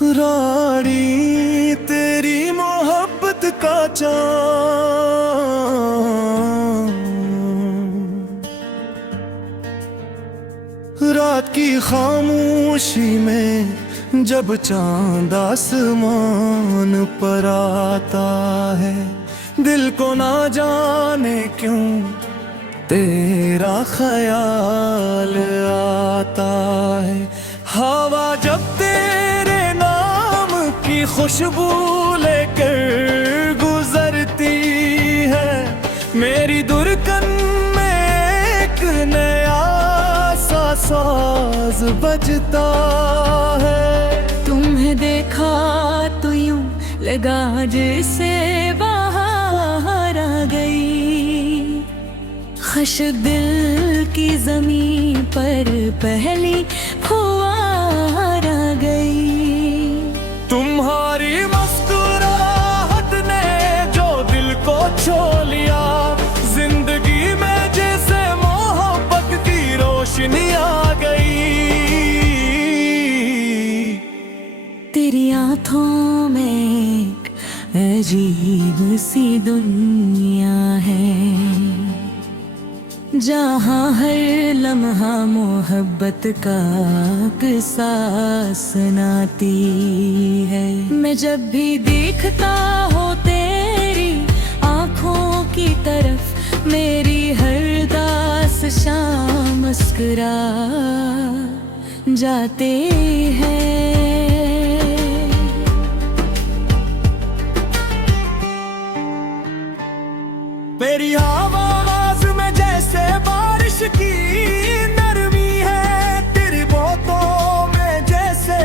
रानी तेरी मोहब्बत का चाँद रात की खामोशी में जब चांद आसमान पर आता है, दिल को ना जाने क्यों तेरा ख्याल आता है। हवा जब तेरे नाम की खुशबू लेकर गुजरती है, मेरी धड़कन में एक नया सा साज बजता है। तुम्हें देखा तो यूं लगा जैसे बाहर आ गई, खश दिल की ज़मीन पर पहली फुहार आ गई। तुम्हारी मुस्कुराहट ने जो दिल को छू लिया, जिंदगी में जैसे मोहब्बत की रोशनी आ गई। तेरी आँखों में एक अजीब सी दुनिया है, जहाँ हर लम्हा मोहब्बत का किस्सा सुनाती है। मैं जब भी देखता हूँ तेरी आँखों की तरफ, मेरी हर दास शाम मुस्कुरा जाते हैं। मेरी आवाज में जैसे बारिश की नरमी है, तेरी बातों में जैसे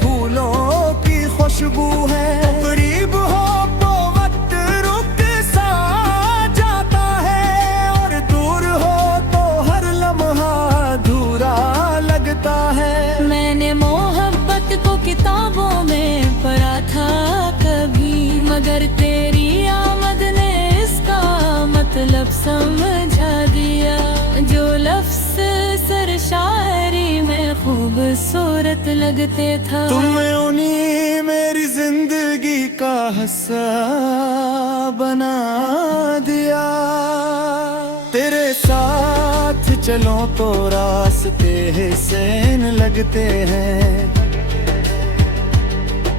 फूलों की खुशबू है। करीब हो तो वक्त रुक सा जाता है, और दूर हो तो हर लम्हा अधूरा लगता है। मैंने मोहब्बत को किताबों में पढ़ा था कभी, मगर तेरी आमद ने इसका मतलब समझा दिया। जो लफ्ज़ सर शायरी में खूबसूरत लगते था, तुमने उन्हीं मेरी जिंदगी का हिस्सा बना दिया। तेरे साथ चलो तो रास्ते हसीन लगते हैं,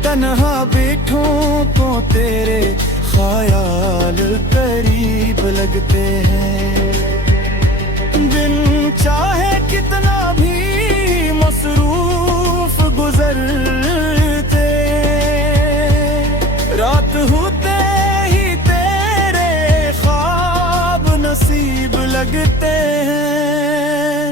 तन्हा बैठूं तो तेरे ख्याल करीब लगते हैं। दिन चाहे कितना भी मसरूफ गुजरते, रात होते ही तेरे ख्वाब नसीब लगते हैं।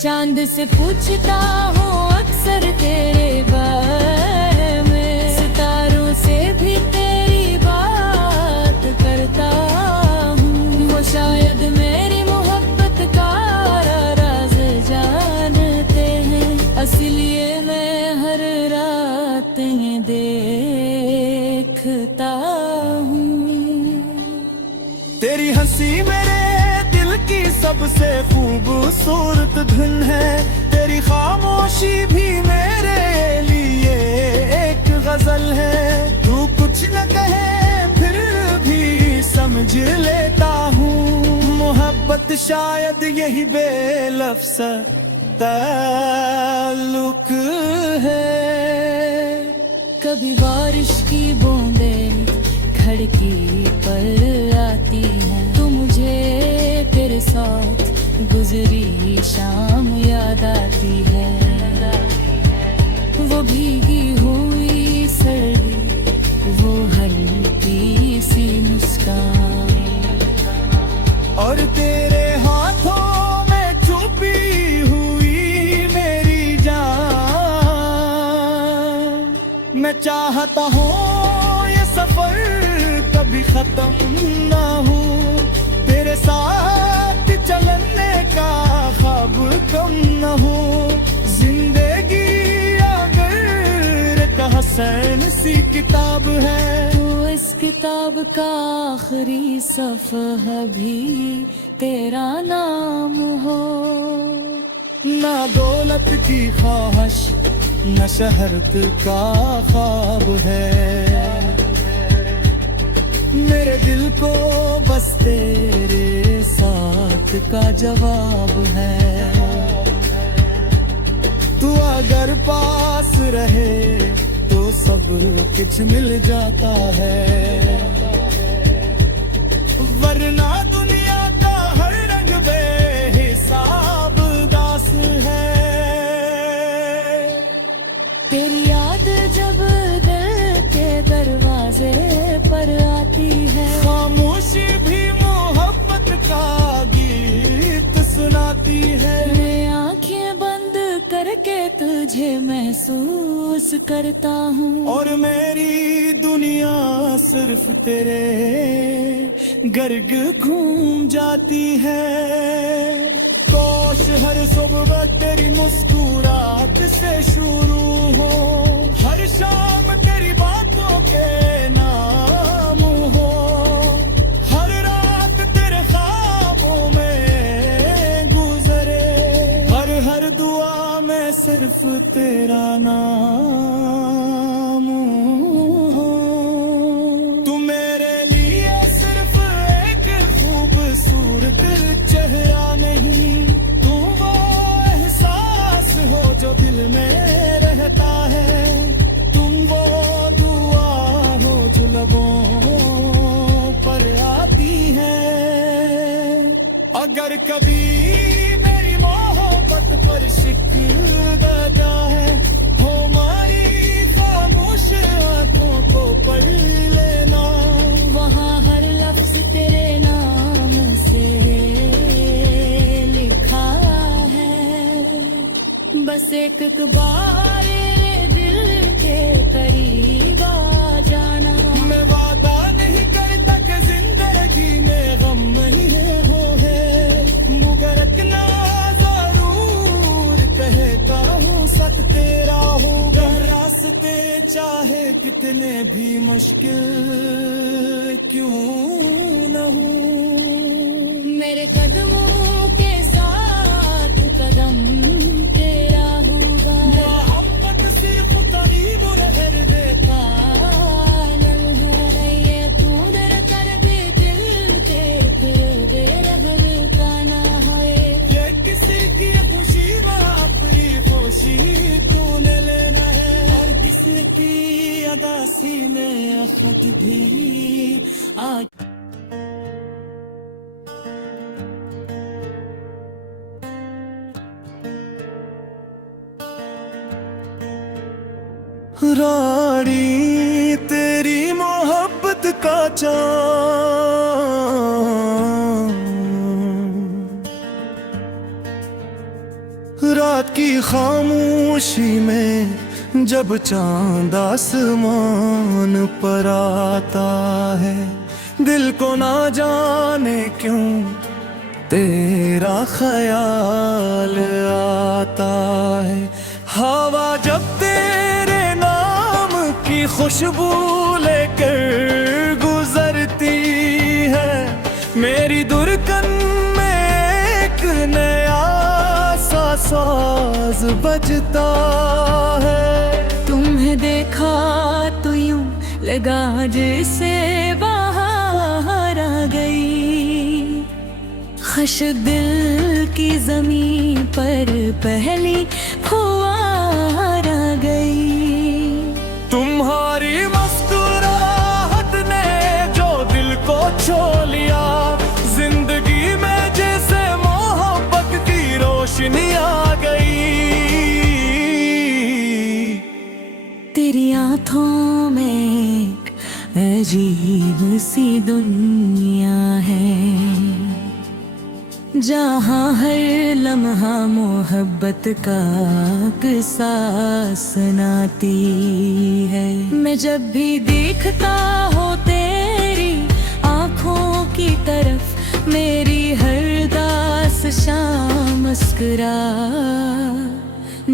चांद से पूछता हूँ अक्सर तेरे बारे में, सितारों से भी तेरी बात करता हूँ। वो शायद मेरी मोहब्बत का राज जानते हैं, इसलिए मैं हर रात ये देखता हूँ। तेरी हंसी मेरे दिल की सबसे खूबसूरत धुन है, तेरी खामोशी भी मेरे लिए एक गजल है। तू कुछ न कहे फिर भी समझ लेता हूँ, मोहब्बत शायद यही बेलफ्ज़ ताल्लुक है। कभी बारिश की बूंदें खिड़की पर आती हैं, तो मुझे तेरे साथ गुजरी शाम याद आती है। वो भीगी हुई सर्दी, वो हल्की सी मुस्कान, और तेरे हाथों में छुपी हुई मेरी जान। मैं चाहता हूँ ये सफर कभी खत्म ना हो, तेरे साथ चलने का ख्वाब कम न हो। जिंदगी अगर एक हसन सी किताब है, तो इस किताब का आखिरी सफ़हा भी तेरा नाम हो। ना दौलत की ख्वाहिश न शहरत का ख्वाब है। मेरे दिल को बस तेरे साथ का जवाब है। तू अगर पास रहे तो सब कुछ मिल जाता है, वरना दुनिया का हर रंग बेहिसाब दास है। तेरी याद जब दिल के दरवाजे पर आती है, खामोशी भी मोहब्बत का गीत सुनाती है। मैं आंखें बंद करके तुझे महसूस करता हूँ, और मेरी दुनिया सिर्फ तेरे गर्ग घूम जाती है। काश हर सुबह तेरी मुस्कुराहट से शुरू हो, हर शाम तेरी बातों के नाम हो, हर रात तेरे ख्वाबों में गुजरे, हर दुआ में सिर्फ तेरा नाम हो। तू मेरे लिए सिर्फ एक खूबसूरत चेहरा नहीं, तू वो एहसास हो जो दिल में रहता है, तुम वो दुआ हो जो लबों पर आती है। अगर कभी मेरी मोहब्बत पर शिकवा है, हो हमारी खामोश आंखों को पढ़ लेना, वहाँ हर लफ्ज तेरे नाम से लिखा है। बस एक बार रे दिल के करीब आ जाना। मैं वादा नहीं करता कि जिंदगी में गम नहीं है, मगर इतना जरूर कहेगा हूँ सक तेरा होगा। रास्ते चाहे कितने भी मुश्किल क्यों न हो, मेरे कदमों के साथ कदम तेरा होगा। मोहब्बत सिर्फ करीब रहर देता है ये तू दर कर दे दिल के फिर दे रहर का ना है। ये किसी की खुशी में अपनी खुशी तूने लेना है, और किसी की अदासी में अखत भी आज। रानी तेरी मोहब्बत का चाँद, रात की खामोशी में जब चांद आसमान पर आता है, दिल को ना जाने क्यों तेरा ख्याल आता है। हवा जब तेरे नाम की खुशबू लेकर गुजरती है, मेरी दुर्गन में एक नया सा साज बजता है। तुम्हें देखा तो यूं लगा जैसे बाहर आ गई, खश दिल की जमीन पर पहली फुहार आ गई। तुम्हारी मुस्कुराहट ने जो दिल को छू लिया, जिंदगी में जैसे मोहब्बत की रोशनी आ गई। तेरी आँखों में एक अजीब सी दुनिया है, जहाँ हर लम्हा मोहब्बत का किस्सा सुनाती है। मैं जब भी देखता हो तेरी आँखों की तरफ, मेरी हर दास शाम मुस्कुरा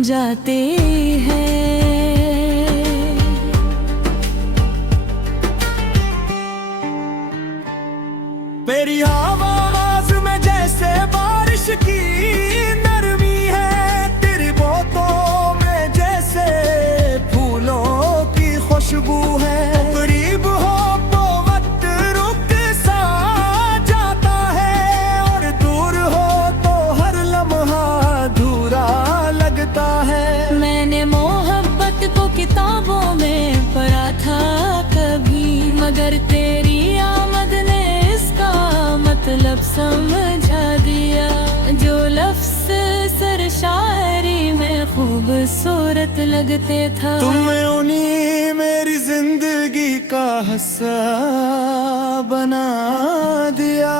जाते हैं। मेरी आवाज में जैसे बारिश की नरमी है, तेरी बातों में जैसे पर तेरी आमद ने इसका मतलब समझा दिया। जो लफ्ज़ सर शायरी में खूबसूरत लगते था, तुम्हें उन्हीं मेरी जिंदगी का हिस्सा बना दिया।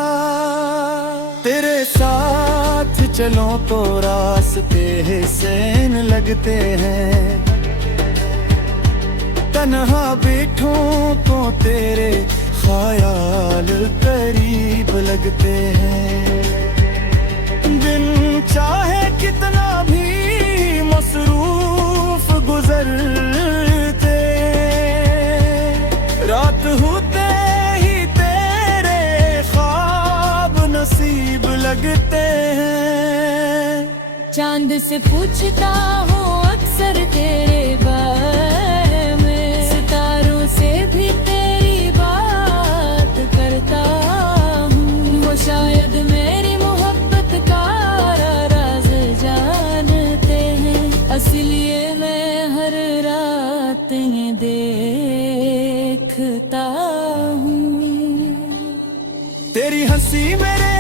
तेरे साथ चलो तो रास्ते हसीन लगते हैं, तन्हा बैठूं तो तेरे ख्याल करीब लगते हैं। दिन चाहे कितना भी मसरूफ गुजरते, रात होते ही तेरे ख्वाब नसीब लगते हैं। चांद से पूछता हूँ अक्सर तेरे बारे में, सितारों से भी तेरी बात करता हूँ। वो शायद मेरी मोहब्बत का राज जानते हैं, इसलिए मैं हर रात ये देखता हूँ। तेरी हंसी मेरे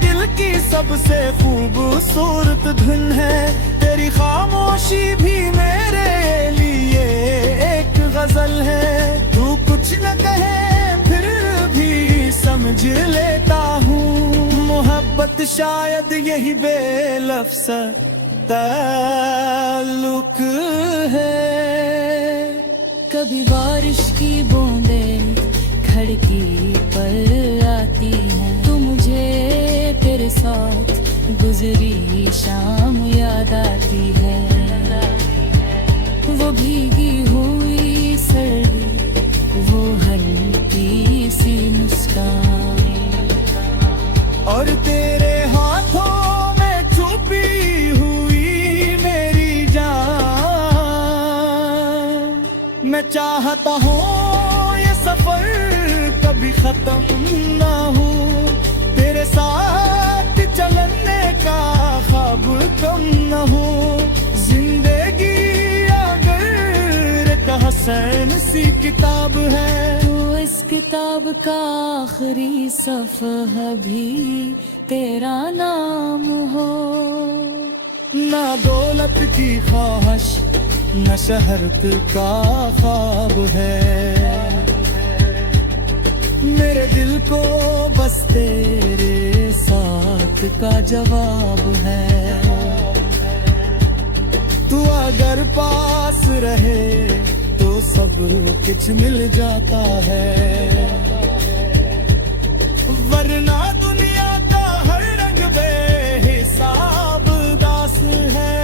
दिल की सबसे खूबसूरत धुन है, तेरी खामोशी भी मेरे लिए एक गजल है। तू कुछ न कहे फिर भी समझ लेता हूँ, मोहब्बत शायद यही बेलफ्ज़ ताल्लुक है। कभी बारिश की बूंदें खिड़की पर आती हैं, तू मुझे तेरे साथ गुजरी शाम याद आती है। वो भीगी हुई सर्दी, वो हल्की सी मुस्कान, और तेरे हाथों में छुपी हुई मेरी जान। मैं चाहता हूँ ये सफर कभी खत्म ना हो, तेरे साथ चलने का ख्वाब कम न हो। जिंदगी अगर एक हसन सी किताब है, तो इस किताब का आखिरी सफ़हा भी तेरा नाम हो। ना दौलत की ख्वाहिश न शहरत का ख्वाब है, मेरे दिल को बस तेरे साथ का जवाब है। तू अगर पास रहे तो सब कुछ मिल जाता है, वरना दुनिया का हर रंग बेहिसाब दास है।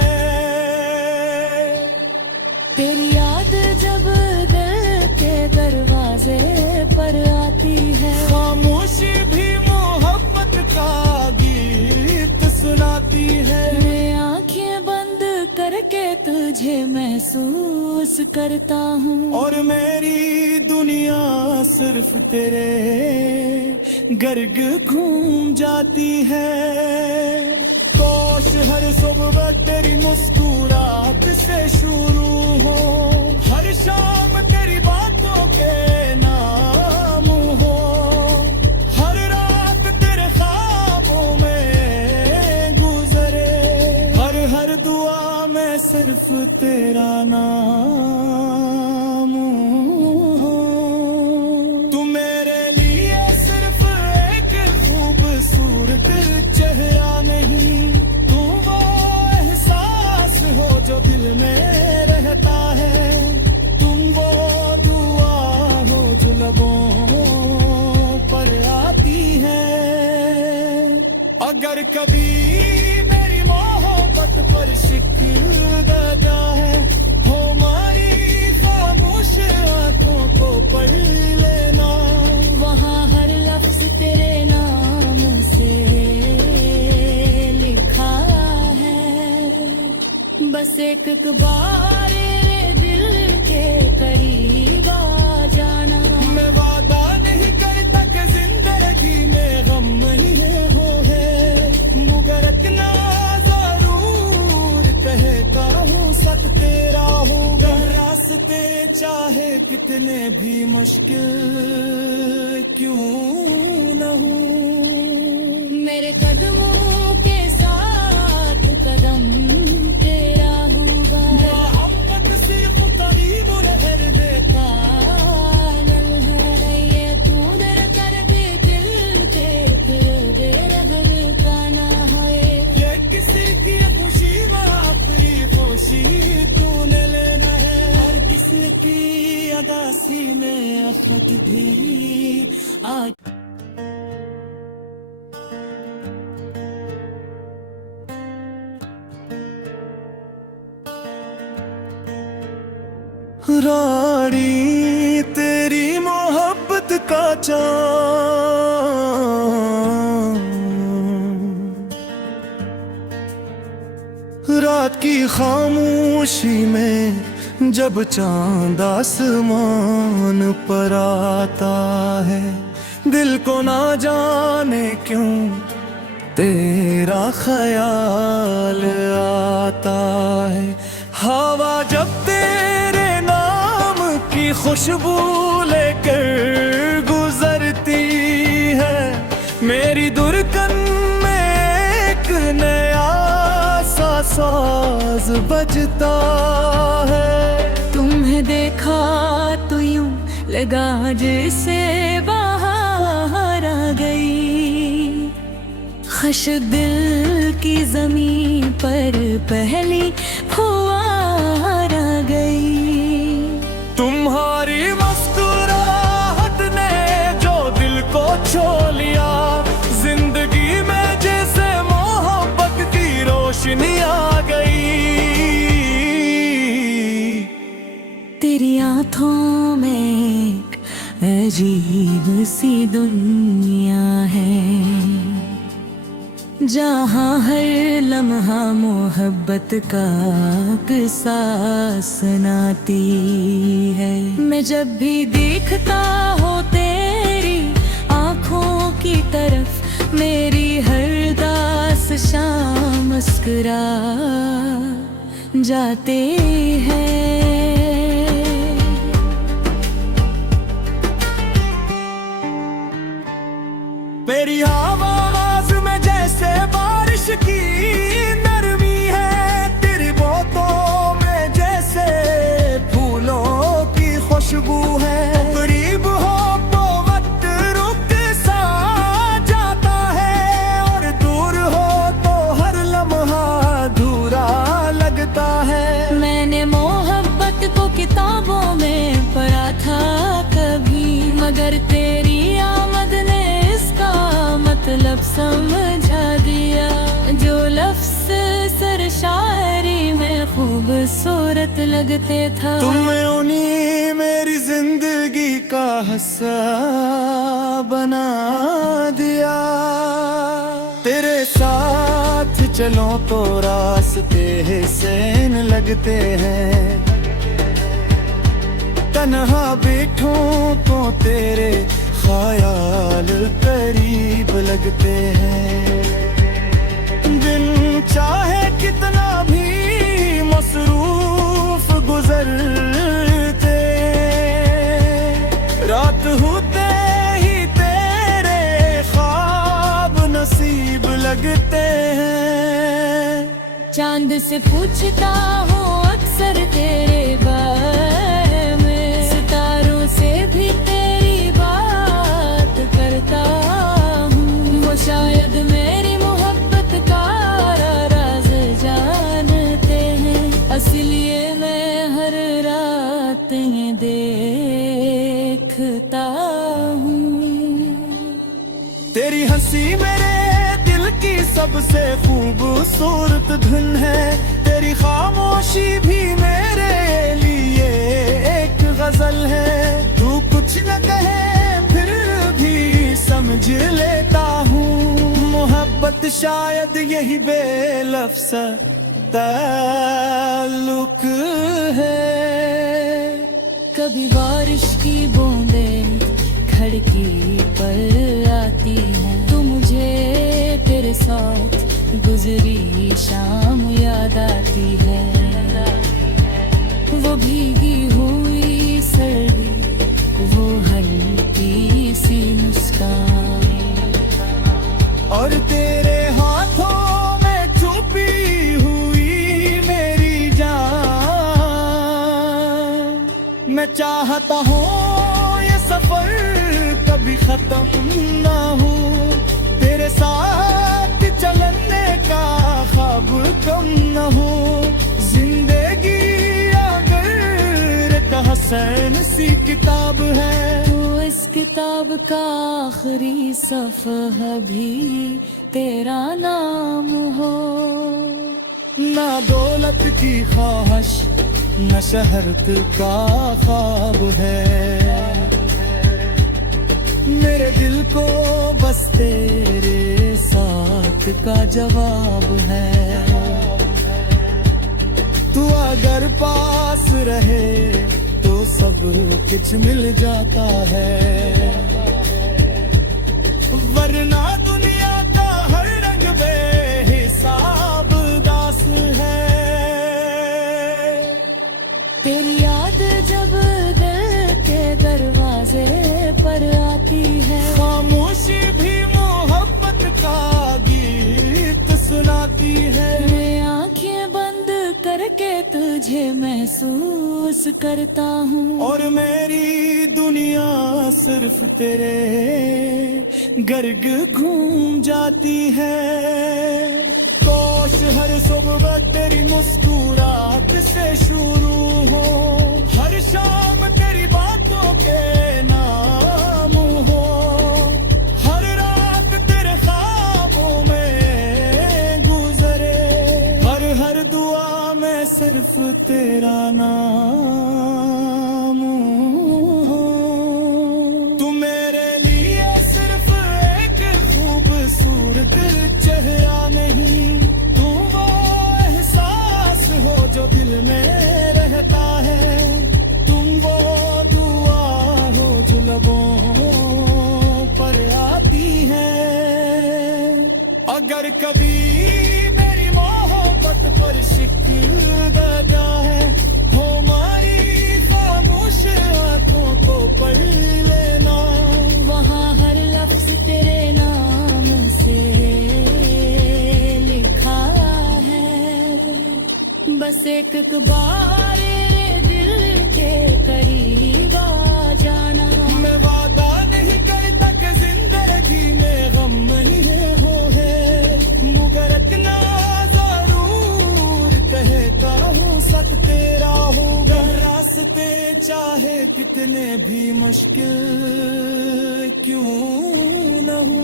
तेरी याद जब दिल के दरवाजे पर आती है, खामोशी भी मोहब्बत का गीत सुनाती है। मैं आंखें बंद करके तुझे महसूस करता हूँ, और मेरी दुनिया सिर्फ तेरे गर्ग घूम जाती है। काश हर सुबह तेरी मुस्कुराहट से शुरू हो, हर शाम तेरी बातों के नाम हो, हर रात तेरे ख्वाबों में गुजरे, हर दुआ में सिर्फ तेरा नाम हो। तू मेरे लिए सिर्फ एक खूबसूरत चेहरा नहीं, तू वो एहसास हो जो दिल में रहता है। तुम वो दुआ हो जो लबों पर आती है। अगर कभी मेरी मोहब्बत पर शिकवा है, हो हमारी खामोश आंखों को पढ़ लेना, वहाँ हर लफ्ज तेरे नाम से लिखा है। बस एक बार रे दिल के करीब आ जाना। मैं वादा नहीं करता कि जिंदगी में गम नहीं हो है, मगर इतना जरूर कहेगा हूँ सब तेरा होगा। रास्ते चाहे कितने भी मुश्किल क्यों न हो, मेरे कदमों के साथ कदम तेरा होगा। मोहब्बत सिर्फ करीब रहर देता है ये तू दर कर दे दिल के तेरे बेरहर का ना होए। ये किसी की खुशी में अपनी खुशी तूने लेना है, हर किसी की अदासी में अखत भी आज। रानी तेरी मोहब्बत का चाँद रात की खामोशी में जब चांद आसमान पर आता है, दिल को ना जाने क्यों तेरा ख्याल आता है। हवा जब तेरे नाम की खुशबू लेकर गुजरती है, मेरी दुर्गन में एक नया सा साज बजता है। तुम्हें देखा तो यूं लगा जैसे बाहर आ गई, खश दिल की जमीन पर पहली फुहार आ गई। तुम्हारी मुस्कुराहट ने जो दिल को छू लिया, जिंदगी में जैसे मोहब्बत की रोशनी आ गई। तेरी आँखों में एक अजीब सी दुनिया है, जहाँ हर लम्हा मोहब्बत का किस्सा सुनाती है। मैं जब भी देखता हूँ तेरी आँखों की तरफ, मेरी हर दास शाम मुस्कुरा जाते हैं। मेरी आवाज में जैसे बारिश की नरमी है, तेरी बातों में जैसे फूलों की खुशबू है। करीब हो तो वक्त रुक सा जाता है, और दूर हो तो हर लम्हा अधूरा लगता है। मैंने मोहब्बत को किताबों में पढ़ा था कभी, मगर तेरी आमद ने इसका मतलब समझा दिया। जो लफ्ज़ सर शायरी में खूबसूरत लगते था, तुम्हें उन्हीं मेरी जिंदगी का हिस्सा बना दिया। तेरे साथ चलो तो रास्ते हसीन लगते हैं, तन्हा बैठूं तो तेरे ख्याल करीब लगते हैं। दिन चाहे कितना भी मसरूफ गुजरते, रात होते ही तेरे ख्वाब नसीब लगते हैं। चांद से पूछता हूँ अक्सर तेरे बारे में, सितारों से भी तेरी बात करता हूँ। वो शायद मेरी मोहब्बत का राज जानते हैं, इसलिए मैं हर रात ये देखता हूँ। तेरी हंसी मेरे दिल की सबसे खूबसूरत धुन है, तेरी खामोशी भी मेरे लिए एक गजल है। तू कुछ न कहे फिर भी समझ लेता हूँ, मोहब्बत शायद यही बेलफ्ज़ ताल्लुक है। कभी बारिश की बूंदें खिड़की पर आती हैं, तो मुझे तेरे साथ गुजरी शाम याद आती है। वो भीगी हुई चाहता हूँ ये सफर कभी खत्म ना हो, तेरे साथ चलने का ख्वाब कम न हो। जिंदगी अगर एक हसन सी किताब है, तो इस किताब का आखिरी सफ़हा भी तेरा नाम हो। ना दौलत की ख्वाहिश न शहरत का ख्वाब है, मेरे दिल को बस तेरे साथ का जवाब है। तू अगर पास रहे तो सब कुछ मिल जाता है, वरना दुनिया का हर रंग बेहिसाब दास है। तेरी याद जब दिल के दरवाजे पर आती है, खामोशी भी मोहब्बत का गीत सुनाती है। मैं आंखें बंद करके तुझे महसूस करता हूँ, और मेरी दुनिया सिर्फ तेरे गर्ग घूम जाती है। काश हर सुबह तेरी मुस्कुराहट से शुरू हो, हर शाम तेरी बातों के नाम हो, हर रात तेरे ख्वाबों में गुजरे, हर दुआ में सिर्फ तेरा नाम हो। तू मेरे लिए सिर्फ एक खूबसूरत चेहरा नहीं, तू वो एहसास हो जो दिल में रहता है, तुम वो दुआ हो जो लबों पर आती है। अगर कभी मेरी मोहब्बत पर शिकवा है, हमारी खामोश आंखों को पढ़ लेना, वहाँ हर लफ्ज तेरे नाम से लिखा है। बस एक बार रे दिल के करीब आ जाना, मैं वादा नहीं करता कि जिंदगी में गम नहीं हो है, मगर इतना जरूर कहता हूँ सक तेरा होगा। रास्ते चाहे कितने भी मुश्किल क्यों न हो,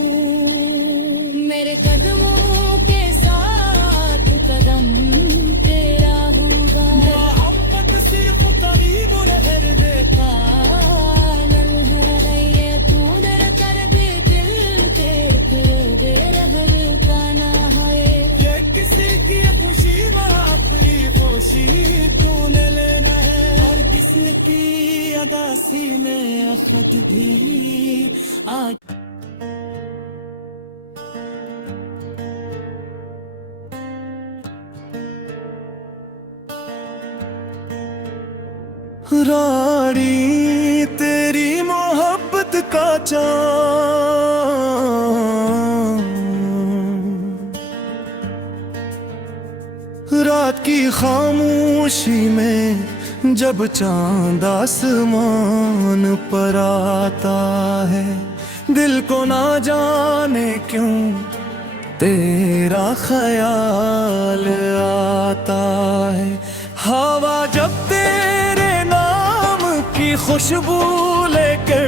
मेरे कदमों के साथ कदम तेरा होगा। मोहब्बत सिर्फ करीब नजर देता पागल है ये तू दर कर दे दिल के, तेरे रहम का ना है। ये किसी की खुशी में अपनी खुशी तूने लेना है, और किसी की अदासी में खुद भी आज। रानी तेरी मोहब्बत का चाँद, रात की खामोशी में जब चांद आसमान पर आता है, दिल को ना जाने क्यों तेरा ख्याल आता है। हवा जब तेरे नाम की खुशबू लेकर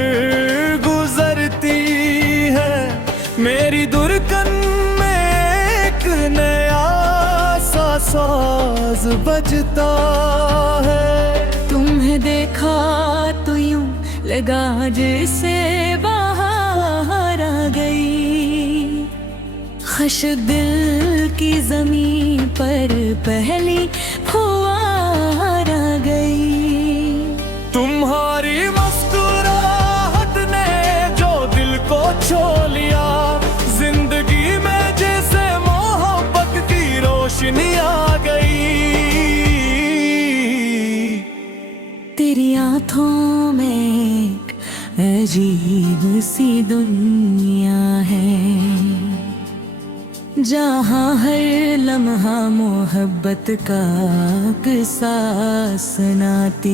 गुजरती है, मेरी दुर्गन में एक नया सा साज बजता है। तुम्हें देखा तो यूं लगा जैसे बाहर आ गई, खश दिल की जमीन पर पहली फुहार आ गई। तुम्हारी मुस्कुराहट ने जो दिल को छू लिया, जिंदगी में जैसे मोहब्बत की रोशनी आ गई। तेरी आँखों में एक अजीब सी दुनिया है, जहाँ हर लम्हा मोहब्बत का किस्सा सुनाती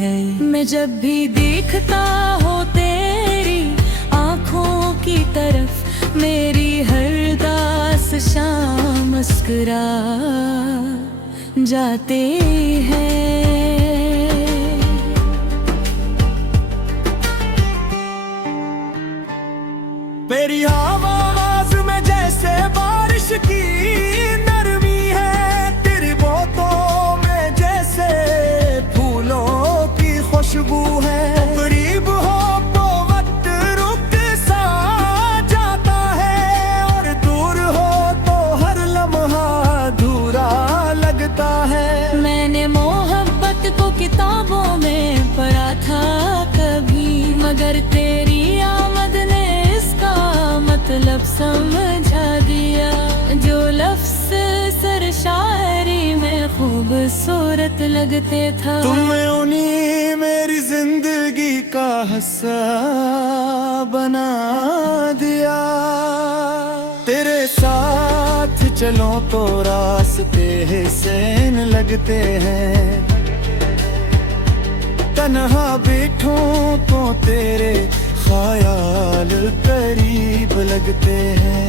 है। मैं जब भी देखता हो तेरी आँखों की तरफ, मेरी हर दास शाम मुस्कुरा जाते हैं। तेरी आवाज में जैसे बारिश की नरमी है, तेरी बातों में जैसे फूलों की खुशबू है। करीब हो तो वक्त रुक सा जाता है, और दूर हो तो हर लम्हा अधूरा लगता है। मैंने मोहब्बत को किताबों में पढ़ा था कभी, मगर तेरी आमद ने इसका मतलब समझा दिया। जो लफ्ज़ सर शायरी में खूबसूरत लगते था, तुमने उन्हीं मेरी जिंदगी का हिस्सा बना दिया। तेरे साथ चलो तो रास्ते हसीन लगते हैं, तन्हा बैठूं तो तेरे ख्याल करीब लगते हैं।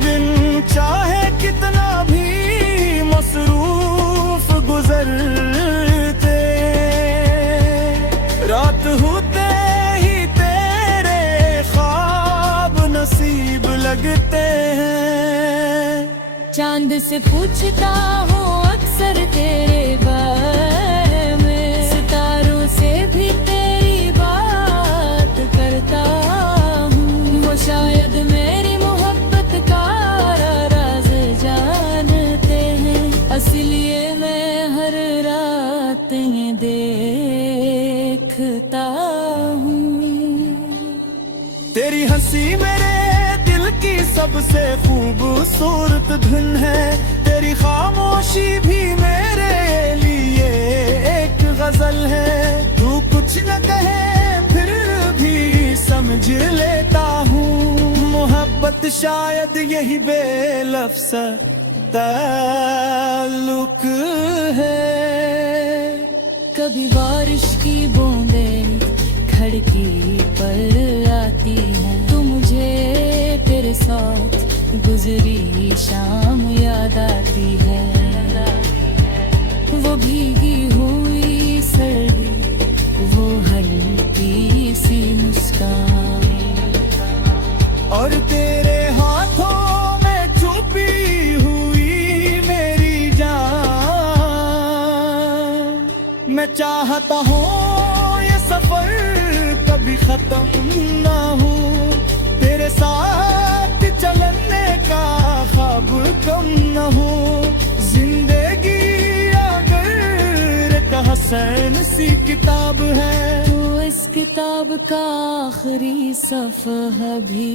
दिन चाहे कितना भी मसरूफ गुजरते, रात होते ही तेरे ख्वाब नसीब लगते हैं। चांद से पूछता हूँ अक्सर तेरे बारे में, सितारों से भी तेरी बात करता हूँ। वो शायद मेरी मोहब्बत का राज जानते हैं, इसलिए मैं हर रात ये देखता हूँ। तेरी हंसी मेरे दिल की सबसे खूबसूरत धुन है, तेरी खामोशी भी मेरे लिए एक गजल है। तू कुछ न कहे फिर भी समझ लेता हूँ, मोहब्बत शायद यही बेलफ्ज़ ताल्लुक है। कभी बारिश की बूंदें खिड़की पर आती है, तू मुझे तेरे साथ गुजरी शाम याद आती है। वो भीगी हुई सर्दी, वो हल्की सी मुस्कान, और तेरे हाथों में छुपी हुई मेरी जान। मैं चाहता हूँ ये सफर कभी खत्म ना हो, तेरे साथ चलने का ख्वाब कम न हो। जिंदगी अगर एक हसन सी किताब है, तो इस किताब का आखिरी सफ़हा भी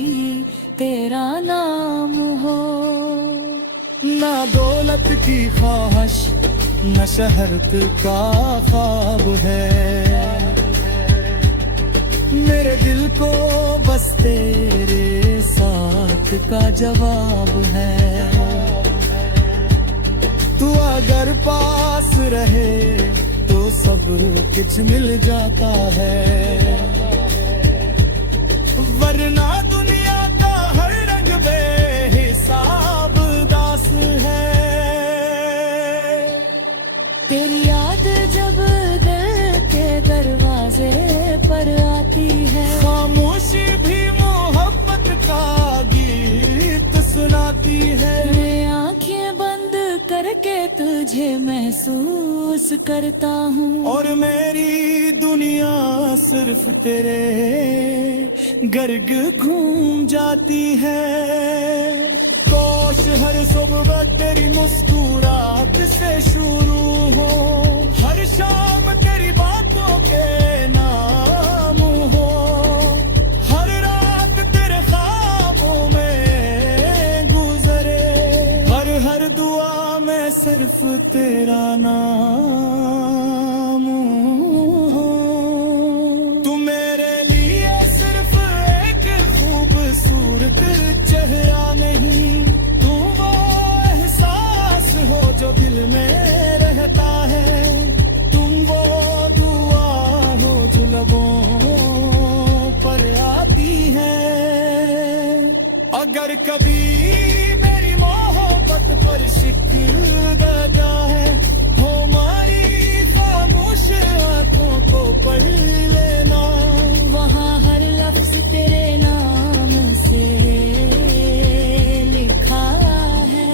तेरा नाम हो। ना दौलत की ख्वाहिश न शहरत का ख्वाब है, मेरे दिल को बस तेरे साथ का जवाब है। तू अगर पास रहे तो सब कुछ मिल जाता है, वरना दुनिया का हर रंग बेहिसाब दास है। तेरी याद जब दिल के दरवाजे पर आती है, खामोशी भी मोहब्बत का गीत सुनाती है। मैं आंखें बंद करके तुझे महसूस करता हूँ, और मेरी दुनिया सिर्फ तेरे गर्ग घूम जाती है। काश हर सुबह तेरी मुस्कुराहट से शुरू हो, हर शाम तेरी बातों के नाम हो, हर रात तेरे ख्वाबों में गुजरे, हर दुआ में सिर्फ तेरा नाम हो। तू मेरे लिए सिर्फ एक खूबसूरत चेहरा अगर कभी मेरी मोहब्बत पर शिकवा है, हो हमारी खामोश आंखों को पढ़ लेना। वहाँ हर लफ्ज तेरे नाम से लिखा है,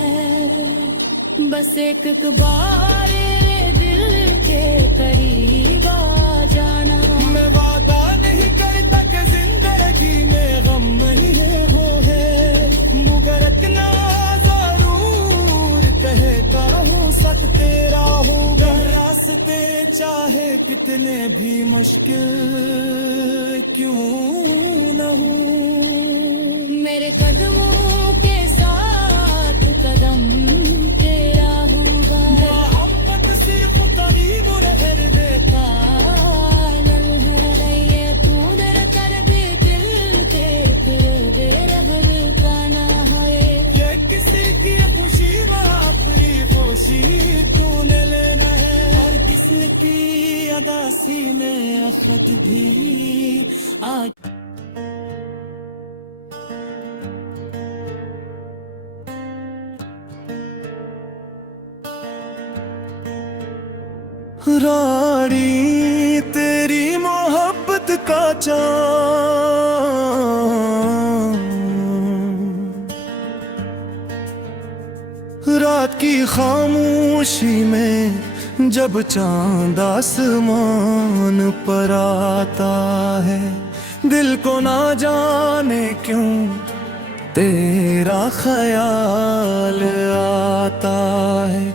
बस एक बार रे दिल के करीब आ जाना। मैं वादा नहीं करता कि जिंदगी में गम नहीं है, मगर इतना जरूर कहता हूँ सक तेरा होगा। रास्ते चाहे कितने भी मुश्किल क्यों न हो, मेरे कदमों के साथ कदम तेरा होगा। मोहब्बत सिर्फ करीब रहर देता ये तू दर कर भी दिल के फिर दे रहर का ना है। ये किसी की खुशी में अपनी खुशी तूने लेना है, और किसी की अदासी में अखद भी आज। रानी तेरी मोहब्बत का चाँद रात की खामोशी में जब चांद आसमान पर आता है, दिल को ना जाने क्यों तेरा ख्याल आता है।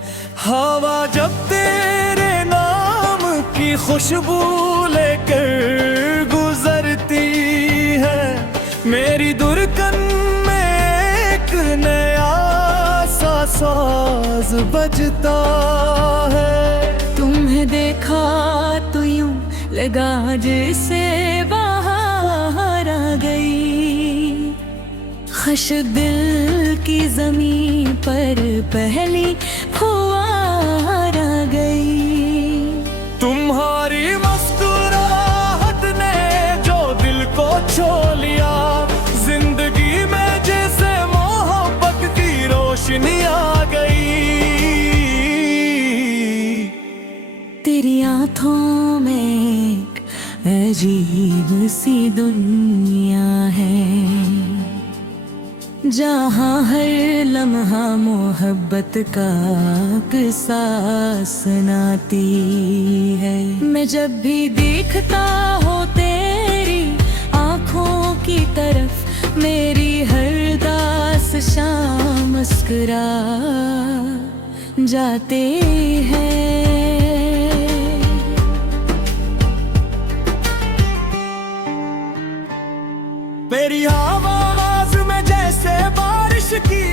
हवा जब तेरे नाम की खुशबू लेकर गुजरती है, मेरी दुर्गन में एक नया सा साज बजता है। तुम्हें देखा तो यूं लगा जैसे बाहर आ गई, खश दिल की जमीन पर पहली फुहार आ गई। तुम्हारी मुस्कुराहट ने जो दिल को छू लिया, जिंदगी में जैसे मोहब्बत की रोशनी आ गई। तेरी आँखों में एक अजीब सी दुनिया है, जहाँ हर लम्हा मोहब्बत का किस्सा सुनाती है। मैं जब भी देखता हो तेरी आँखों की तरफ, मेरी हर दास शाम मुस्कुरा जाते हैं। मेरी आवाज में जैसे बारिश की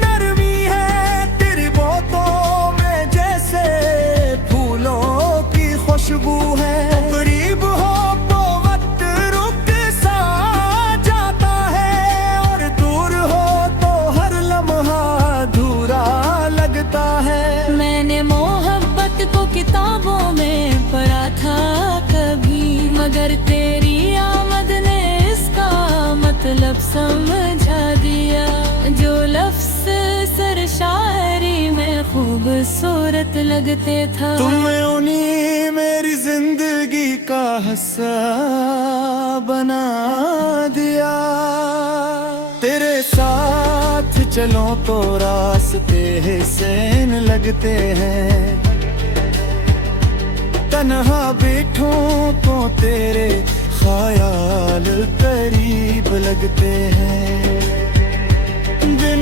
नरमी है, तेरी बातों में जैसे फूलों की खुशबू है। करीब हो तो वक्त रुक सा जाता है, और दूर हो तो हर लम्हा अधूरा लगता है। मैंने मोहब्बत को किताबों में पढ़ा था कभी, मगर तेरी आमद ने इसका मतलब समझा दिया। जो लफ्ज़ सर शायरी में खूबसूरत लगते था, तुमने उन्हीं मेरी जिंदगी का हिस्सा बना दिया। तेरे साथ चलो तो रास्ते हसीन लगते हैं, तन्हा बैठूं तो तेरे ख्याल करीब लगते हैं। दिन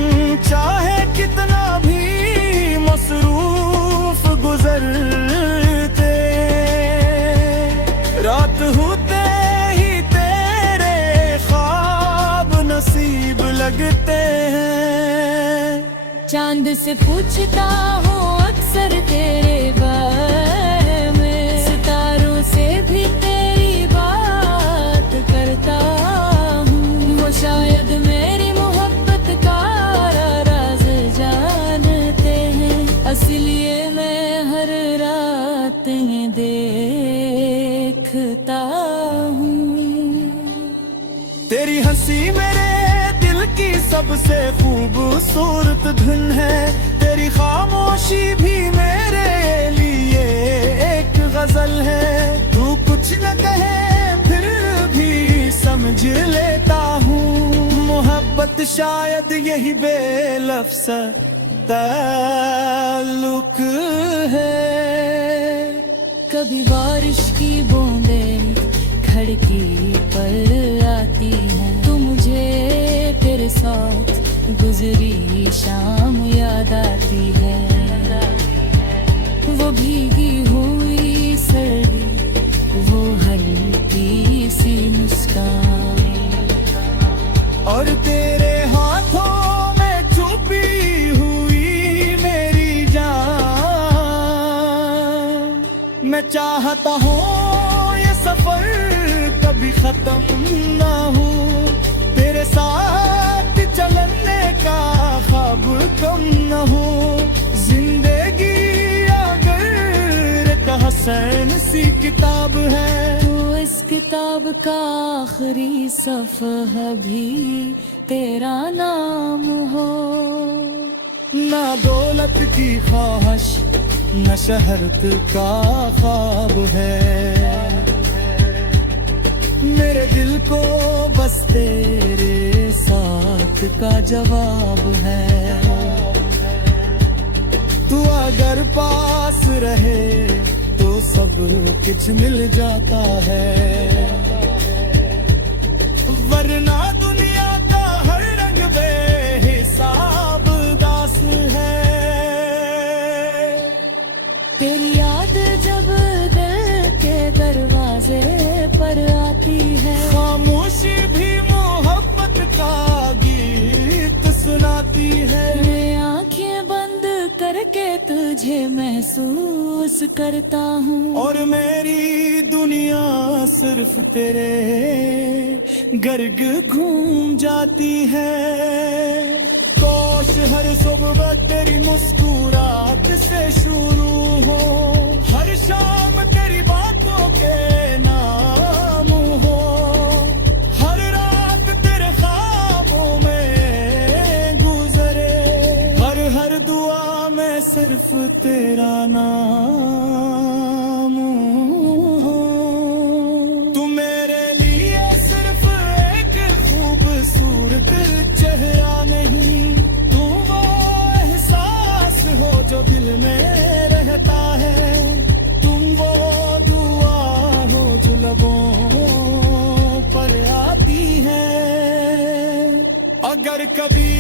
चाहे कितना भी मसरूफ गुजरते, रात होते ही तेरे ख्वाब नसीब लगते हैं। चांद से पूछता हूँ अक्सर तेरे बारे में, सितारों से भी तेरी बात करता हूँ। वो शायद मेरी मोहब्बत का राज जानते हैं, इसलिए मैं हर रात ये देखता हूँ। तेरी हंसी मेरे दिल की सबसे खूबसूरत धुन है, तेरी खामोशी भी मेरे लिए एक गजल है। तू कुछ न कहे फिर भी समझ लेता हूँ, मोहब्बत शायद यही बेलफ्ज़ ताल्लुक है। कभी बारिश की बूंदें खिड़की पर आती हैं, तू मुझे तेरे साथ गुजरी शाम याद आती है। वो भीगी हुई सर्दी, वो हल्की सी मुस्कान, और तेरे हाथों में छुपी हुई मेरी जान। मैं चाहता हूँ ये सफर कभी खत्म ना हो, तेरे साथ चलने का ख्वाब कम न हो। जिंदगी अगर एक हसन सी किताब है, तो इस किताब का आखिरी सफ़हा भी तेरा नाम हो। ना दौलत की ख्वाहिश न शहरत का ख्वाब है, मेरे दिल को बस तेरे साथ का जवाब है। तू अगर पास रहे तो सब कुछ मिल जाता है, वरना दुनिया का हर रंग बेहिसाब दास है। तेरी याद जब दिल के दरवाजे पर आती है, खामोशी भी मोहब्बत का गीत सुनाती है। मैं आंखें बंद करके तुझे महसूस करता हूँ, और मेरी दुनिया सिर्फ तेरे गर्ग घूम जाती है। काश हर सुबह तेरी मुस्कुराहट से शुरू हो, हर शाम तेरी बातों के नाम हो, हर रात तेरे ख्वाबों में गुजरे, हर दुआ में सिर्फ तेरा नाम हो। तू मेरे लिए सिर्फ एक खूबसूरत चेहरा नहीं, तू वो एहसास हो जो दिल में रहता है, तुम वो दुआ हो जो लबों पर आती है। अगर कभी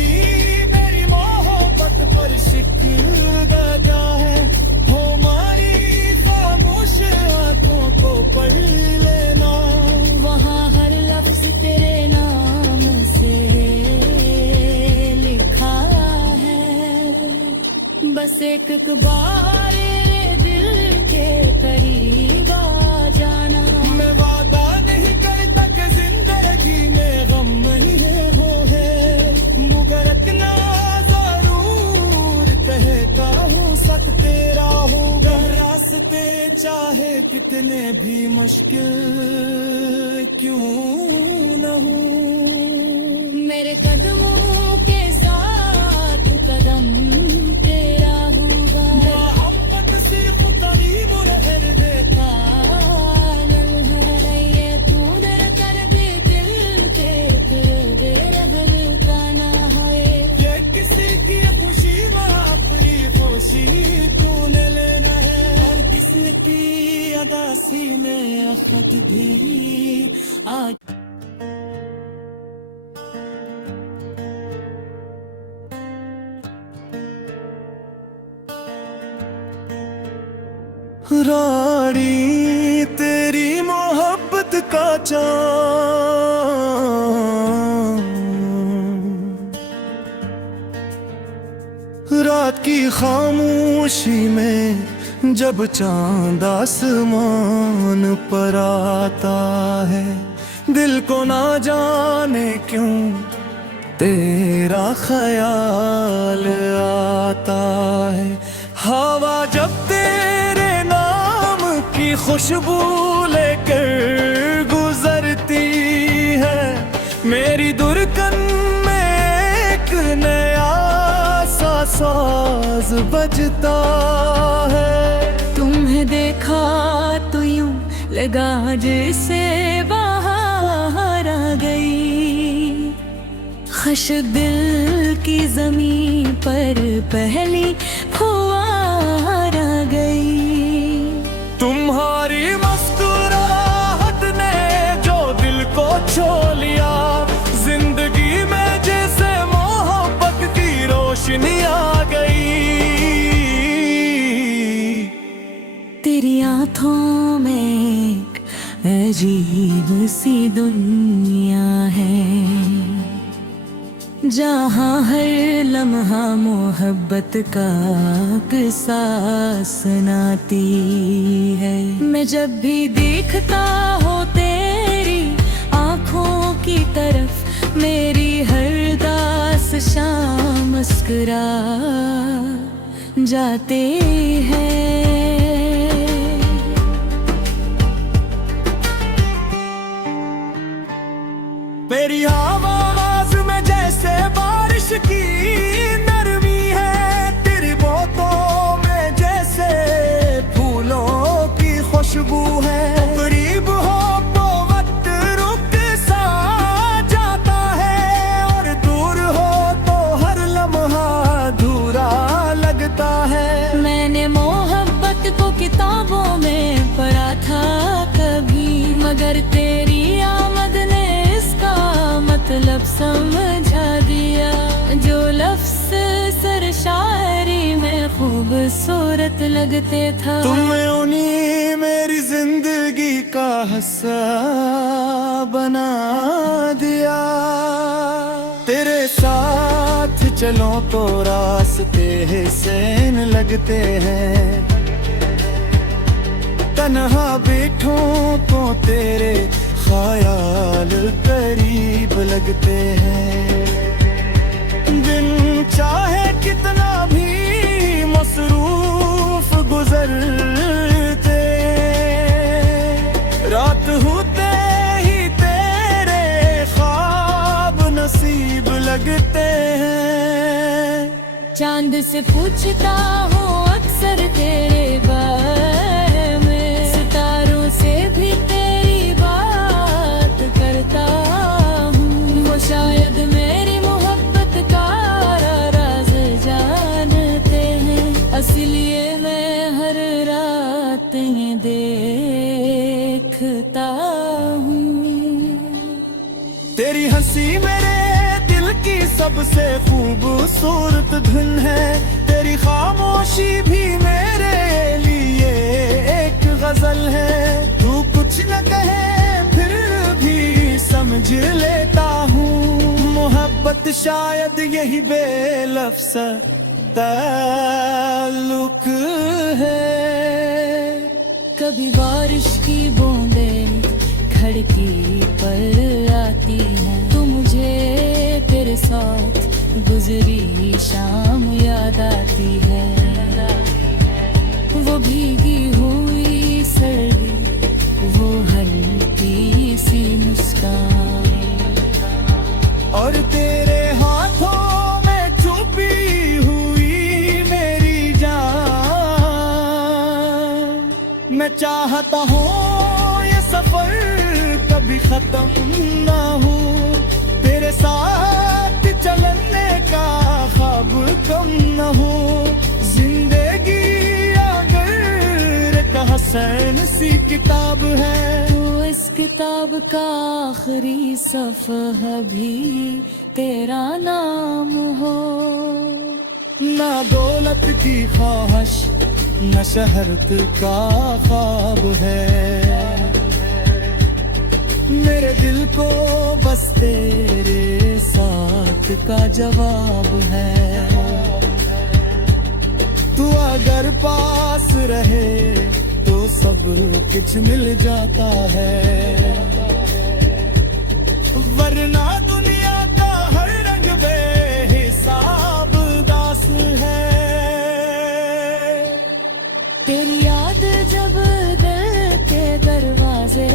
मेरी मोहब्बत पर शिकवा है, हो मारी खामोश आंखों को पढ़ लेना, वहाँ हर लफ्ज तेरे नाम से लिखा है। बस एक बार रे दिल के करीब आ जाना। मैं वादा नहीं करता कि जिंदगी में गम नहीं है, मगर इतना जरूर कहेगा हो सक तेरा होगा। रास्ते चाहे कितने भी मुश्किल क्यों न हो, मेरे कदमों के साथ कदम तेरा होगा। मोहब्बत सिर्फ करीब रह देता, ये तू दर कर दे दिल के, फिर दे रहर का ना होए। ये किसी की खुशी में अपनी खुशी तूने लेना है, और किसी की अदासी में अखत भी आज। रानी तेरी मोहब्बत का चाँद, रात की खामोशी में जब चांद आसमान पर आता है, दिल को ना जाने क्यों तेरा ख्याल आता है। हवा जब तेरे नाम की खुशबू लेकर गुजरती है, मेरी दुर्गन में साज बजता है। तुम्हें देखा तो यूं लगा जैसे बाहर आ गई, खश दिल की जमीन पर पहली फुहार आ गई। तुम्हारी मुस्कुराहट ने जो दिल को छू लिया, जिंदगी में जैसे मोहब्बत की रोशनी आ गई। तेरी आँखों में एक अजीब सी दुनिया है, जहाँ हर लम्हा मोहब्बत का किस्सा सुनाती है। मैं जब भी देखता हूँ तेरी आँखों की तरफ, मेरी हर दास शाम मुस्कुरा जाते हैं। मेरी आवाज में जैसे बारिश की नरमी है, तेरी बातों में जैसे फूलों की खुशबू है। करीब हो तो वक्त रुक सा जाता है, और दूर हो तो हर लम्हा अधूरा लगता है। मैंने मोहब्बत को किताबों में पढ़ा था कभी, मगर तेरी आमद ने इसका मतलब समझा दिया। जो लफ्ज़ सर शायरी में खूबसूरत लगते था, तुमने उन्हीं मेरी जिंदगी का हिस्सा बना दिया। तेरे साथ चलो तो रास्ते हसीन लगते हैं, तन्हा बैठूं तो तेरे ख्याल करीब लगते हैं। दिन चाहे कितना भी मसरूफ गुजरते, रात होते ही तेरे ख्वाब नसीब लगते हैं। चांद से पूछता हूँ अक्सर तेरे बारे में, सितारों से भी तेरी बात करता हूँ। वो शायद मेरी मोहब्बत का राज जानते हैं, इसलिए मैं हर रात ये देखता हूँ। तेरी हंसी मेरे दिल की सबसे खूबसूरत धुन है, तेरी खामोशी भी मेरे लिए एक गजल है। तू कुछ न कहे फिर भी समझ लेता हूँ, मोहब्बत शायद यही बेलफ्ज़ ताल्लुक है। कभी बारिश की बूंदें खिड़की पर आती हैं, तू मुझे तेरे साथ गुजरी शाम याद आती है। वो भीगी हुई सर्दी, वो हल्की सी मुस्कान, और तेरे हाथों में छुपी हुई मेरी जान। मैं चाहता हूँ ये सफर कभी खत्म ना हो, तेरे साथ चलने का ख्वाब कम न हो। जिंदगी अगर एक हसन सी किताब है, तो इस किताब का आखिरी सफ़हा भी तेरा नाम हो। ना दौलत की ख्वाहिश न शहरत का ख्वाब है, मेरे दिल को बस तेरे साथ का जवाब है। तू अगर पास रहे तो सब कुछ मिल जाता है, वरना दुनिया का हर रंग बेहिसाब दास है। तेरी याद जब दिल के दरवाजे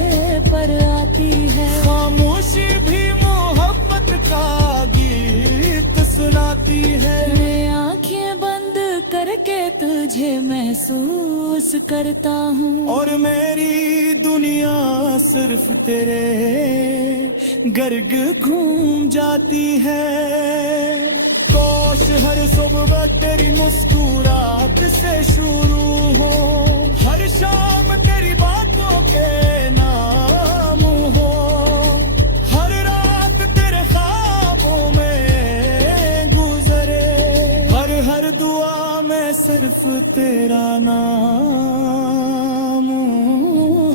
पर आती है, खामोशी भी मोहब्बत का गीत सुनाती है। मैं आंखें तुझे महसूस करता हूँ। और मेरी दुनिया सिर्फ तेरे गर्ग घूम जाती है। काश हर सुबह तेरी मुस्कुराहट से शुरू हो, हर शाम तेरी बातों के नाम हो, हर रात तेरे ख्वाबों में गुजरे, हर दुआ में सिर्फ तेरा नाम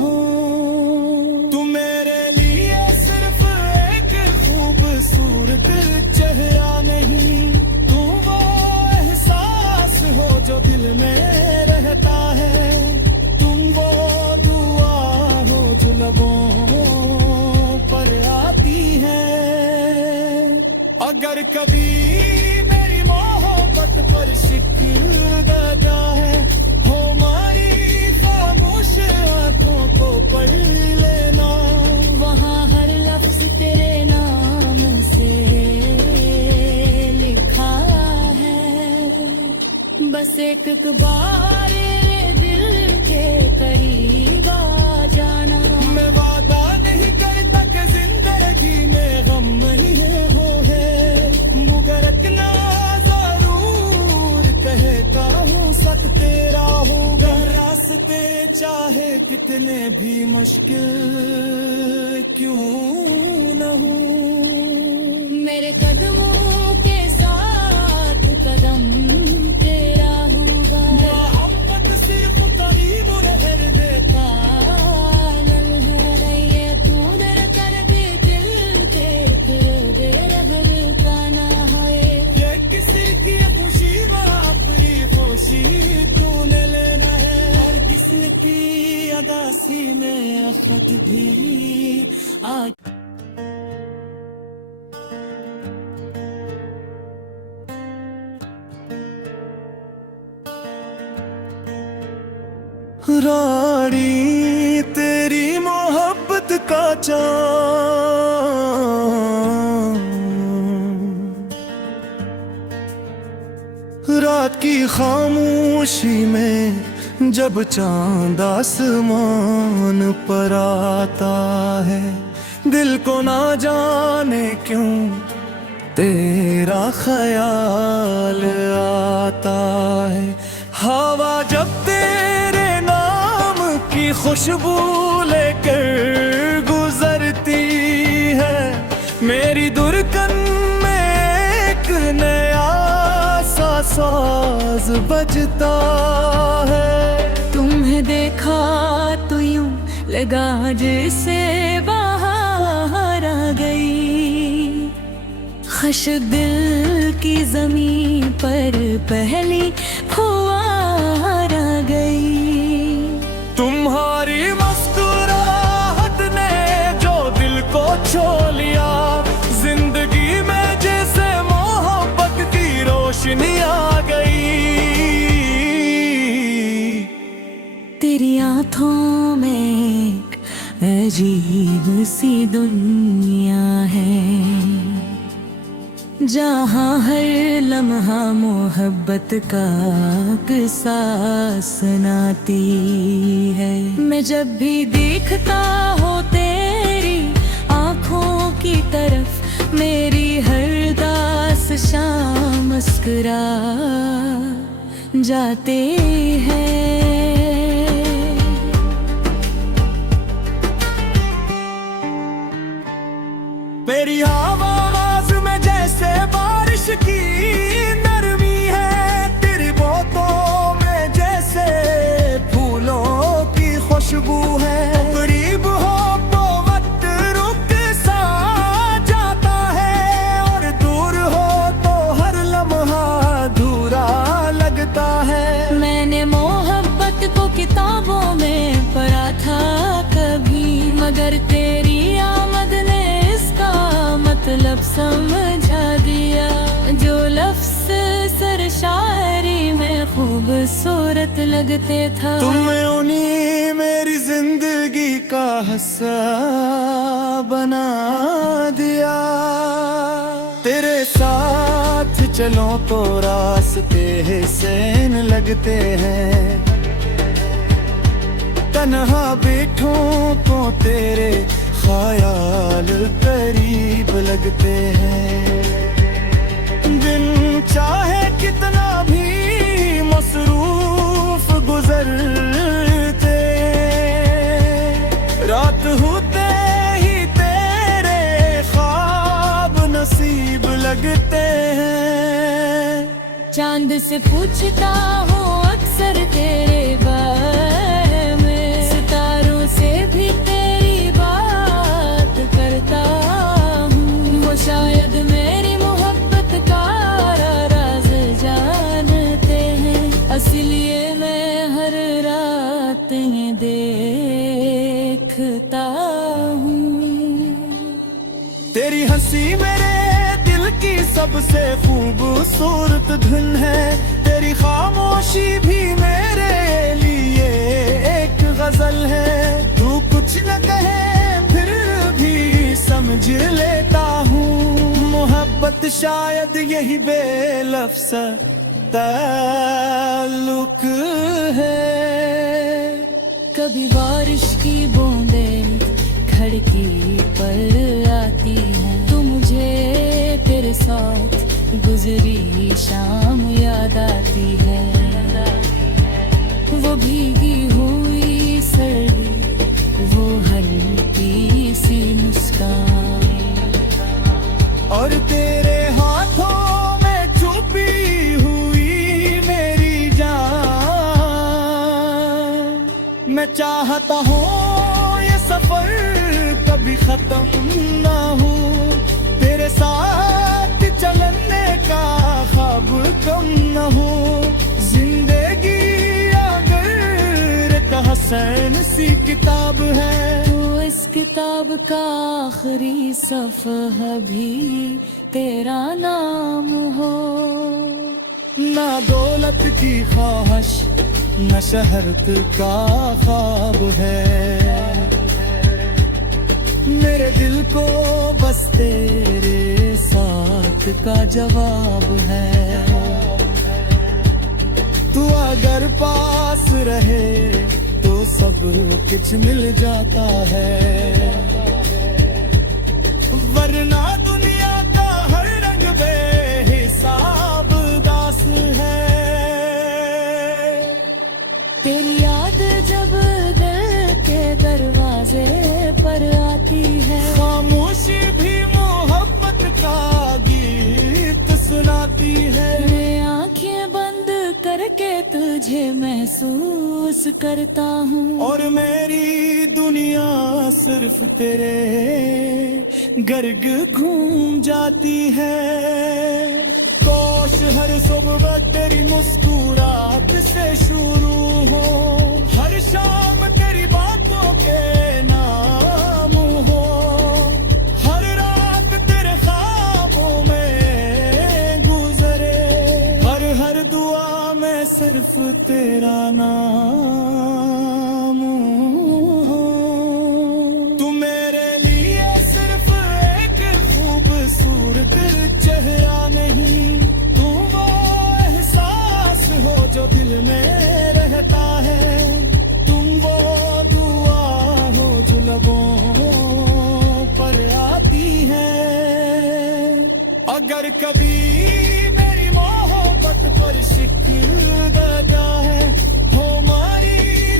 हो। तू मेरे लिए सिर्फ एक खूबसूरत चेहरा नहीं, तू वो एहसास हो जो दिल में रहता है, तुम वो दुआ हो जो लबों पर आती है। अगर कभी मेरी मोहब्बत पर शिकवा है, हो हमारी खामोश आंखों को पढ़ लेना, वहाँ हर लफ्ज तेरे नाम से लिखा है। बस एक बार रे दिल के करीब आ जाना। मैं वादा नहीं करता कि जिंदगी में गम नहीं है, मगर इतना जरूर कहेगा हूँ सकते रहूँगा। रास्ते चाहे कितने भी मुश्किल क्यों न हो, मेरे कदमों के साथ कदम तेरा होगा। मोहब्बत सिर्फ करीब रहर देता है ये तू दर कर भी दिल के दे रहर का ना है। ये किसी की खुशी में अपनी खुशी तूने लेना है, और किसी की अदासी में अखत भी आ। रानी तेरी मोहब्बत का चाँद रात की खामोशी में जब चांद आसमान पर आता है, दिल को ना जाने क्यों तेरा ख्याल आता है। हवा जब तेरे नाम की खुशबू लेकर गुजरती है, मेरी दुर्गन में एक नया सा साज बजता है। तुम्हें देखा तो यूं लगा जैसे बाहर आ गई, खश दिल की जमीन पर पहली फुहार आ गई। तुम्हारी मुस्कुराहट ने जो दिल को छू लिया, जिंदगी में जैसे मोहब्बत की रोशनी आ गई। तेरी आँखों में एक अजीब सी दुनिया है, जहाँ हर लम्हा मोहब्बत का किस्सा सुनाती है। मैं जब भी देखता हो तेरी आँखों की तरफ, मेरी हर दास शाम मुस्कुरा जाते हैं। मेरी आवाज में जैसे बारिश की नरमी है, तेरी बातों में जैसे फूलों की खुशबू है। करीब हो तो वक्त रुक सा जाता है, और दूर हो तो हर लम्हा अधूरा लगता है। मैंने मोहब्बत को किताबों में पढ़ा था कभी, मगर तेरी आमद ने इसका मतलब समझा दिया। जो लफ्ज़ सर शायरी में खूबसूरत लगते था, तुम्हें उन्हीं मेरी जिंदगी का हिस्सा बना दिया। तेरे साथ चलो तो रास्ते हसीन लगते हैं, तन्हा बैठो तो तेरे ख्याल करीब लगते हैं। दिन चाहे कितना भी मसरूफ गुजरते, रात होते ही तेरे ख्वाब नसीब लगते हैं। चांद से पूछता हूँ अक्सर तेरे बारे में, सितारों से भी तेरी बात करता हूँ। वो शायद मेरी मोहब्बत का राज जानते हैं, इसलिए मैं हर रात ये देखता हूँ। तेरी हंसी मेरे दिल की सबसे खूबसूरत धुन है, तेरी खामोशी भी मेरे लिए एक गजल है। तू कुछ न कहे फिर भी समझ लेता हूँ, मोहब्बत शायद यही बेलफ्ज़ ताल्लुक है। कभी बारिश की बूंदें खिड़की पर आती हैं, तू मुझे तेरे साथ गुजरी शाम याद आती है। वो भीगी हुई सर्दी, वो हल्की सी मुस्कान, और तेरे हाथों में छुपी हुई मेरी जान। मैं चाहता हूँ ये सफर कभी खत्म ना हो, तेरे साथ चलने का ख्वाब कम न हो। जिंदगी अगर एक हसन सी किताब है, तो इस किताब का आखिरी सफ़हा भी तेरा नाम हो। ना दौलत की ख्वाहिश न शहरत का ख्वाब है, मेरे दिल को बस तेरे साथ का जवाब है। तू अगर पास रहे तो सब कुछ मिल जाता है, वरना दुनिया का हर रंग बेहिसाब दास है। तेरी याद जब दिल के दरवाजे पर आती है, खामोशी भी मोहब्बत का गीत सुनाती है। मैं आंखें बंद करके तुझे महसूस करता हूँ, और मेरी दुनिया सिर्फ तेरे गर्ग घूम जाती है। काश हर सुबह तेरी मुस्कुराहट से शुरू हो, हर शाम तेरी बातों के नाम हो, हर रात तेरे ख्वाबों में गुजरे, हर दुआ में सिर्फ तेरा नाम हो। तू मेरे लिए सिर्फ एक खूबसूरत चेहरा नहीं, तू वो एहसास हो जो दिल में रहता है, तुम वो दुआ हो जो लबों पर आती है। अगर कभी मेरी मोहब्बत पर शिकवा है, हमारी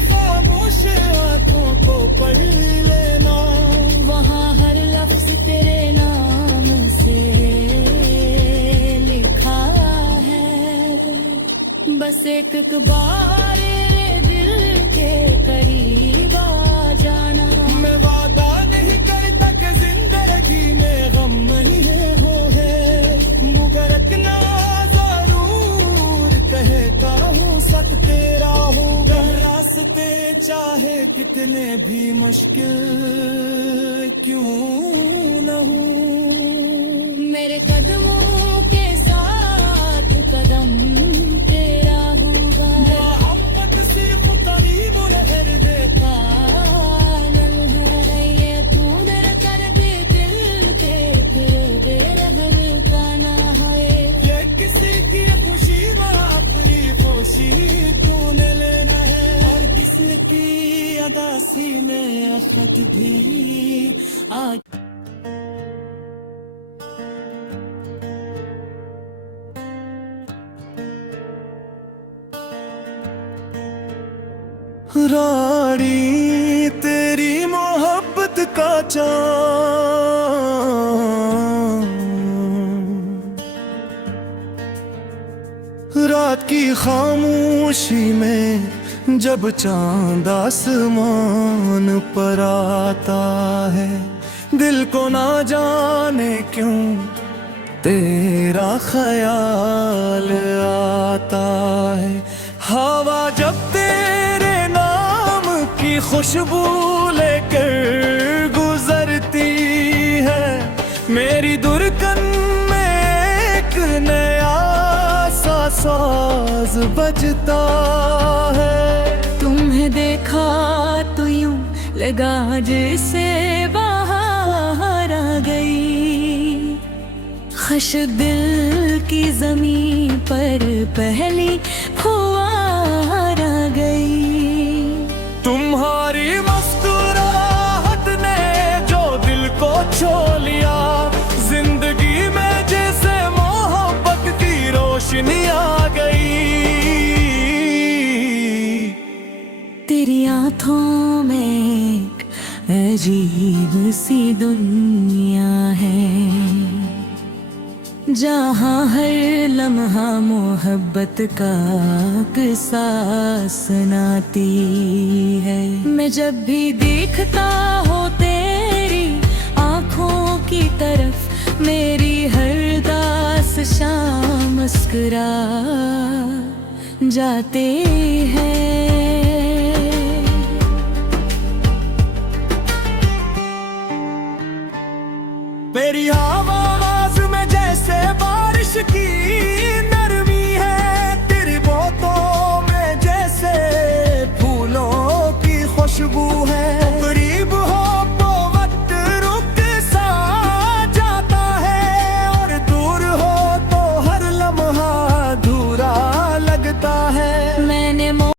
खामोश आंखों को पढ़ लेना, वहाँ हर लफ्ज तेरे नाम से लिखा है। बस एक बार रे दिल के करीब आ जाना। मैं वादा नहीं करता कि जिंदगी में गम नहीं है, मगर इतना जरूर कहता हूँ सक तेरा होगा। रास्ते चाहे कितने भी मुश्किल क्यों न हो, मेरे कदमों के साथ कदम तेरा होगा। मोहब्बत सिर्फ करीब रहर देता, ये तू दर कर दे दिल के, फिर दे रहर का ना है। ये किस मेरा खत भी आज रानी तेरी मोहब्बत का चाँद रात की खामोशी में जब चांद आसमान पर आता है, दिल को ना जाने क्यों तेरा ख्याल आता है। हवा जब तेरे नाम की खुशबू लेकर गुजरती है, मेरी दुर्गन में एक नया सा साज बजता है। तुम्हें देखा तो यूं लगा जैसे बाहर आ गई, खश दिल की जमीन पर पहली फुहार आ गई। तुम्हारी मुस्कुराहट ने जो दिल को छू लिया, जिंदगी में जैसे मोहब्बत की रोशनी आ गई। तेरी आँखों में एक अजीब सी दुनिया है, जहाँ हर लम्हा मोहब्बत का किस्सा सुनाती है। मैं जब भी देखता हूँ तेरी आँखों की तरफ, मेरी हर दास शाम मुस्कुरा जाते हैं। मेरी